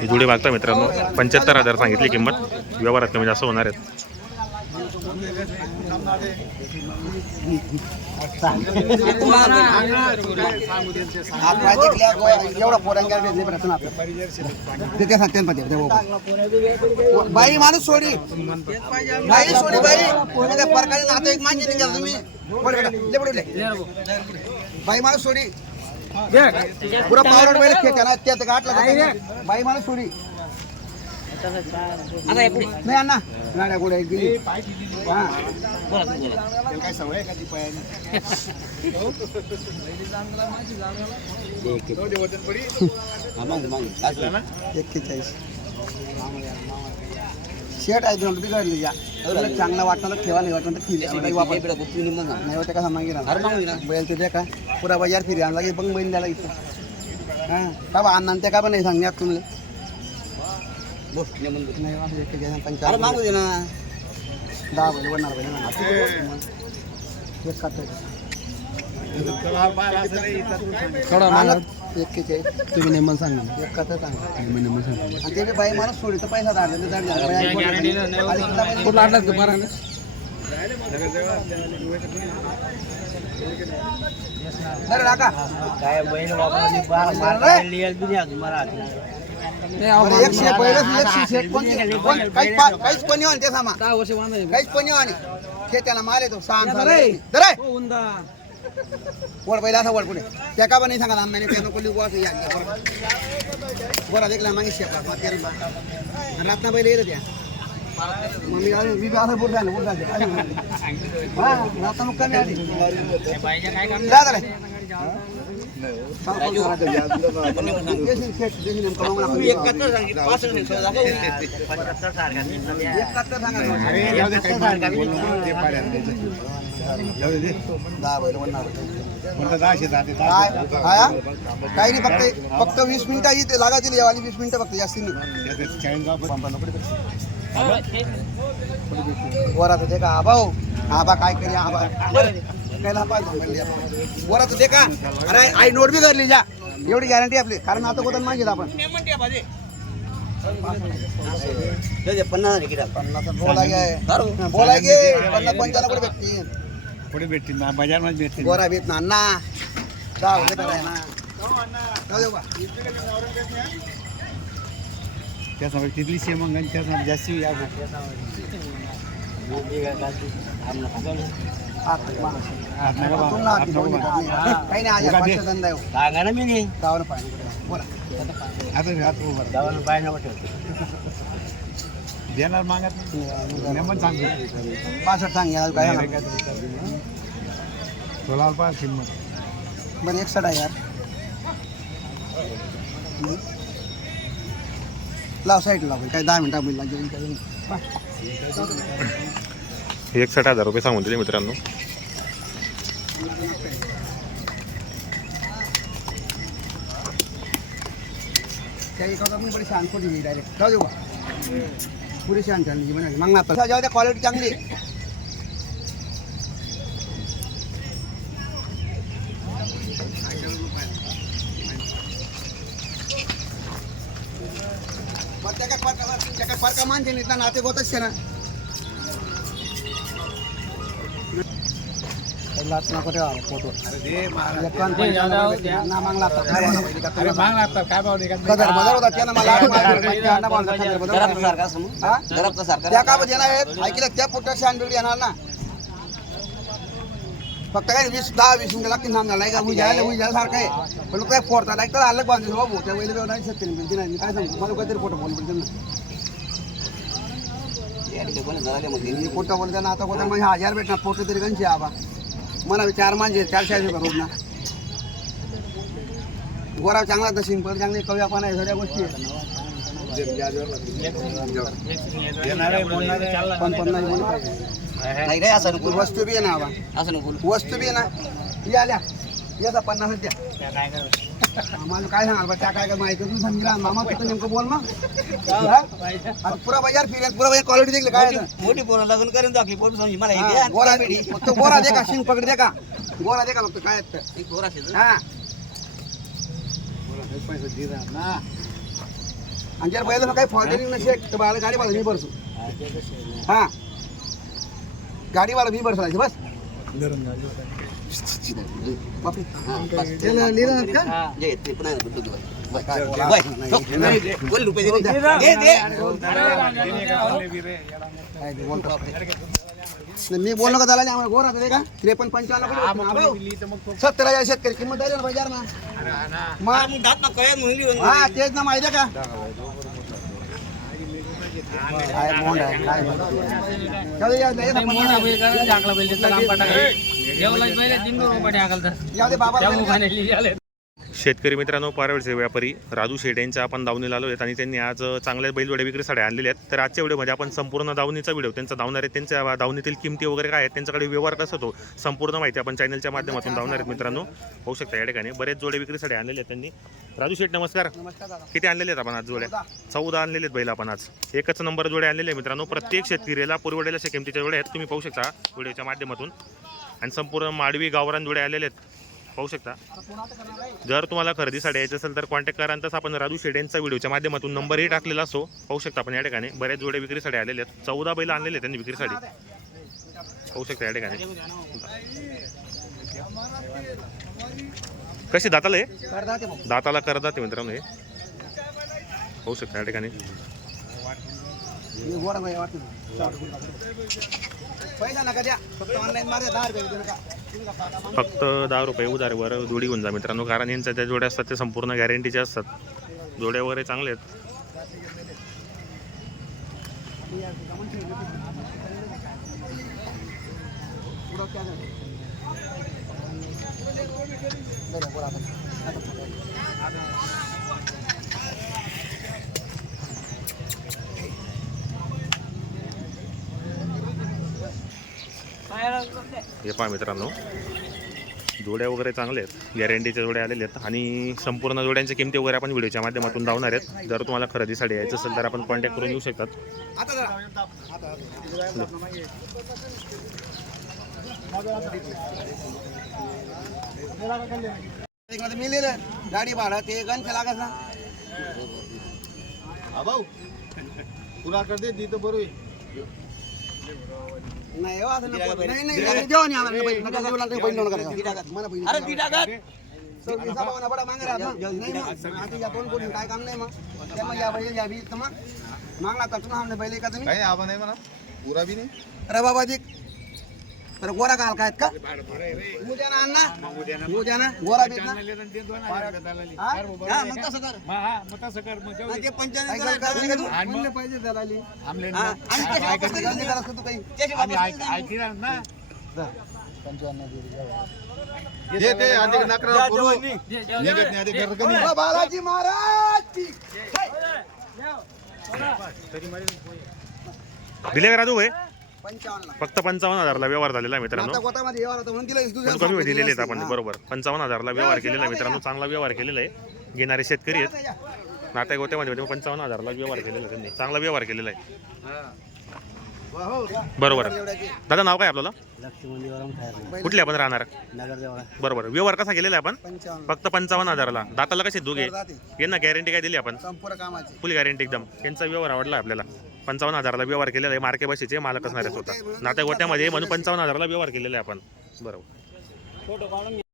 ही जुडी मागता मित्रांनो. पंच्याहत्तर हजार सांगितली किंमत. व्यवहारात कमी जास्त होणार आहेत. बाई माणूस सोडी. बाई सोडी बाई. तुम्ही त्या परकाने नातं एक मान्य तुम्ही. बाई माणूस सोडी. पुरा पावर बैल खेळताना त्यात गाठला का? बाई माणूस सोडी. नाही अण्णा. गाड्या गोड्या गेली. हा. एक्केचाळीस शेट आहे दोन बिघडली या. तुला चांगला वाटणार ठेवा नाही वाटणार फिरी. काही वापर नाही होते का सांगा बैल ते दे का? पुरा बाजार फिरी आणला की बंग बैल द्यायला इथं. हां? का बा अण्णा ते का पण नाही सांगण्यात तुम्ही नाही असं एक्केचाळीस पंचावन्न दहा बैल बनणार बैल म्हणा. एक काटायचं. एक्केचाळीस तुम्ही नेमन सांगा. एक कथा सांगा. आणि ते बाई माणूस सोडी तर पैसा ते कुठला आणला तू बरा बरं काका एकशे बैलच एकशे काहीच पा- काहीच कोणी आणि ते सामा. काहीच कोणी आणि खेत्याला माल येतो सहा वड पहिला वर असा वर पुढे त्या का पण नाही सांगा आम्ही त्यानं कोणी गोवा या. बरं देखला मागे शेपा रातना पहिले येत त्या. मग मी मी बी असं बोल ना बोल हा रातना मग कमी आली काय काही नाही फक्त फक्त वीस मिनिटं इथे लागातील यावाली वीस मिनिटं फक्त जास्ती नाही वरात दे का आबा हो आबा काय करी आबा कायला पाहिजे वरात दे अरे आई नोट बी करली जा। एवढी गॅरंटी आपली। कारण आता कोणतं मागितलं आपण। पन्नास बोला बोला गे पन्नास पंचाला कुठे भेटतील? पुढे भेटतील ना? बाज़ार मध्ये भेटतील. गोरा भेट ना हो, ना. जाऊ देऊ त्यासमोर तिथली शेमंगन त्यासमोर जास्ती या. हात ना नाही. गावाला पाहिजे देणार मागत नाही. नेमन सांगतो पासष्ट सांग यार काय होणार? सोलाल पा किंमत बरं एकसठ आहे यार लाव साईड लाव काय दहा मिनिटा बोलला हे एकसठ हजार रुपये सांगून दिले मित्रांनो. त्या शान मी डायरेक्ट म्हणा मग जाऊ द्या क्वालिटी चांगली आहे. मग त्या काय फरका त्या मानते नाही नाते होतच ना. बदल कुठे फोटो त्या का येणार आहेत ऐकलं त्या पुढच्या शान येणार ना फक्त काय वीस दहा वीस मिनिटं लागतील नाम झाला का उजायला उजायला सारखं आहे पण काय फोडता लाईक तर अलग बांधून बाबू त्या वेळेला नाही सत्य बिलती नाही काय सांगतो मला काहीतरी फोटो बोल पडतील ना फोटो बोलते ना आता कोणता म्हणजे हजार भेटणार फोटो तरी कशी आबा मला चार माणसे चारशे रुपये रोज ना. गोरा चांगला तर सिंपल चांगली कव्या पण आहे सगळ्या गोष्टी पण पण नाही रे असं नको. वस्तू बी आहे ना आबा. असं नको. वस्तू बी आहे ना. या आल्या. याचा पन्नास द्या. आम्हाला काय सांगाल बा त्या काय काय माहिती तू सांगितलं मामा तू नेमकं बोल मग. हा? आता पुरा बाजार फिरत पुरा बाजार क्वालिटी देखील काय? मोठी पोरं लग्न करून दाखली पोट समजी मला हे द्या. गोरा फक्त गोरा दे का शिंग पकड दे का? गोरा दे का फक्त काय आहे ते. एक पोर असेल. हा. ना आणि जर बैल काही फॉल्टरिंग तर बाळा गाडी वाला मी भरसू हा. गाडी वाला मी भरसायची बस. बापरे. त्याला लिहिलं का? जे ते पण आहे ना, बुद्धू दिवाळी. बस. बस. हो. बोल रुपये दे. दे, दे. नाही, मी बोललो का त्याला नाही, आम्हाला गोर आता ते का त्रेपन्न पंचावन्न सत्तर हजार शेतकरी किंमत द्यायला ना पाहिजे ना हा, मग मग दात ना कळ्यात म्हणली म्हणून. हा तेच ना माहिती आहे का काय मोंड आहे, शेतकरी मित्रांनो पारवडचे व्यापारी राजू शेट यांच्या आपण दावणीला आलो आहेत आणि त्यांनी आज चांगल्या बैलवड्या विक्रीसाठी आणलेले आहेत. तर आजच्या व्हिडिओमध्ये आपण संपूर्ण दावणीचा व्हिडिओ त्यांचा धावणार आहे त्यांच्या दावणीतील किमती वगैरे काय आहेत त्यांच्याकडे व्यवहार कसा होतो संपूर्ण माहिती आपण चॅनलच्या माध्यमातून धावणार आहेत मित्रांनो. होऊ शकता या ठिकाणी. बरेच जोडे विक्रीसाठी आणलेले आहेत त्यांनी. राजू शेट नमस्कार. नमस्कार दादा. किती आणलेले आहेत आपण आज जोड्या? चौदा. आणलेले आहेत बैल आपण आज. एकच नंबर जोडे आणलेले आहे मित्रांनो. प्रत्येक शेतकऱ्याला पुरवडेल अशा किमतीच्या जोड्या आहेत. तुम्ही पाहू शकता व्हिडिओच्या माध्यमातून. आणि संपूर्ण माडवी गावरान आलेले आहेत. पाहू शकता. जर तुम्हाला खरेदीसाठी यायचं असेल तर कॉन्टॅक्ट करा तसं आपण राजू शेडेंचा व्हिडिओच्या माध्यमातून नंबरही टाकलेला असो. पाहू शकता आपण या ठिकाणी. बऱ्याच जोड्या विक्रीसाठी आलेले आहेत. चौदा बैल आणलेले आहेत त्यांनी विक्रीसाठी पाहू शकता या ठिकाणी. कशी दाताला आहे? दाताला करतात ते मित्रांनो हे. होऊ शकता या ठिकाणी. पैसा नका द्या. फक्त ऑनलाईन मारे दहा रुपये देऊ नका. फक्त दहा रुपये उधारवर जोडी घेऊन जा मित्रांनो कारण यांच्या त्या जोड्या असतात ते संपूर्ण गॅरंटीचे असतात. जोड्या वगैरे चांगले आहेत. हे पहा मित्रांनो. जोड्या वगैरे चांगले आहेत. गॅरंटीच्या जोड्या आलेल्या आहेत. आणि संपूर्ण जोड्यांच्या किमती वगैरे आपण व्हिडिओच्या माध्यमातून धावणार आहेत. जर तुम्हाला खरेदीसाठी यायचं असेल तर आपण कॉन्टॅक्ट करून येऊ शकतात. गाडी भाडं ते गंज लागत ना भाऊ तुला करते ती तर बरोबर नाही हो, असं नको. नाही नाही नाही, देवा नाही आम्हाला पैसे. नका देऊ लागले, पैसे देऊ नका. मला पैसे अरे नका. सव्वीस बडा मागे. नाही मग. आता या दोन कोणी काय काम नाही मग त्यामुळे या बैल या बी तर मग मागला तर हमने बैल का तुम्ही काही नाही आपण नाही म्हणा पुरा बी नाही अरे बाबा दिक तर गोरा काल काय का? उद्या ना. अण्णा उद्या ना. गोरा बीत ना हा? मग तसं कर. नाही, ते पंचावन्न करा, करा नाही का तू? म्हणलं पाहिजे दलाली. हा, आणि त्याची वापस कधी नाही. करत तू काही. त्याची वापस नाही. दे ते आधी नकरा करू. निघत नाही आधी घर कमी ओ, बालाजी महाराज! की दिले का राजू भाई. पंचावन्न फक्त पंचावन्न हजारला व्यवहार झालेला आहे मित्रांनो. आता गोतामध्ये व्यवहार होता म्हणून दिलं दुसऱ्या पण कमी दिवशी दिलेले आहेत आपण. बरोबर. पंचावन्न हजारला व्यवहार केलेला आहे मित्रांनो चांगला व्यवहार केलेला आहे. घेणारे शेतकरी आहेत. नाट्या गोत्यामध्ये पंचावन्न हजारला व्यवहार केलेला आहे त्यांनी चांगला व्यवहार केलेला आहे. बरोबर. दादा नाव काय आपल्याला? कुठले आपण राहणार? बरोबर. व्यवहार कसा केलेला आहे आपण? फक्त पंचावन्न हजाराला. दाताला कसे दोघे. यांना गॅरंटी काय दिली आपण? फुल गॅरंटी एकदम. यांचा व्यवहार आवडला आपल्याला. पंचावन्न हजाराला व्यवहार केलेला आहे. मार्के बशीचे मालक असणारे स्वतः. नाट्या गोट्यामध्ये म्हणून पंचावन्न हजाराला व्यवहार केलेला आहे आपण. बरोबर.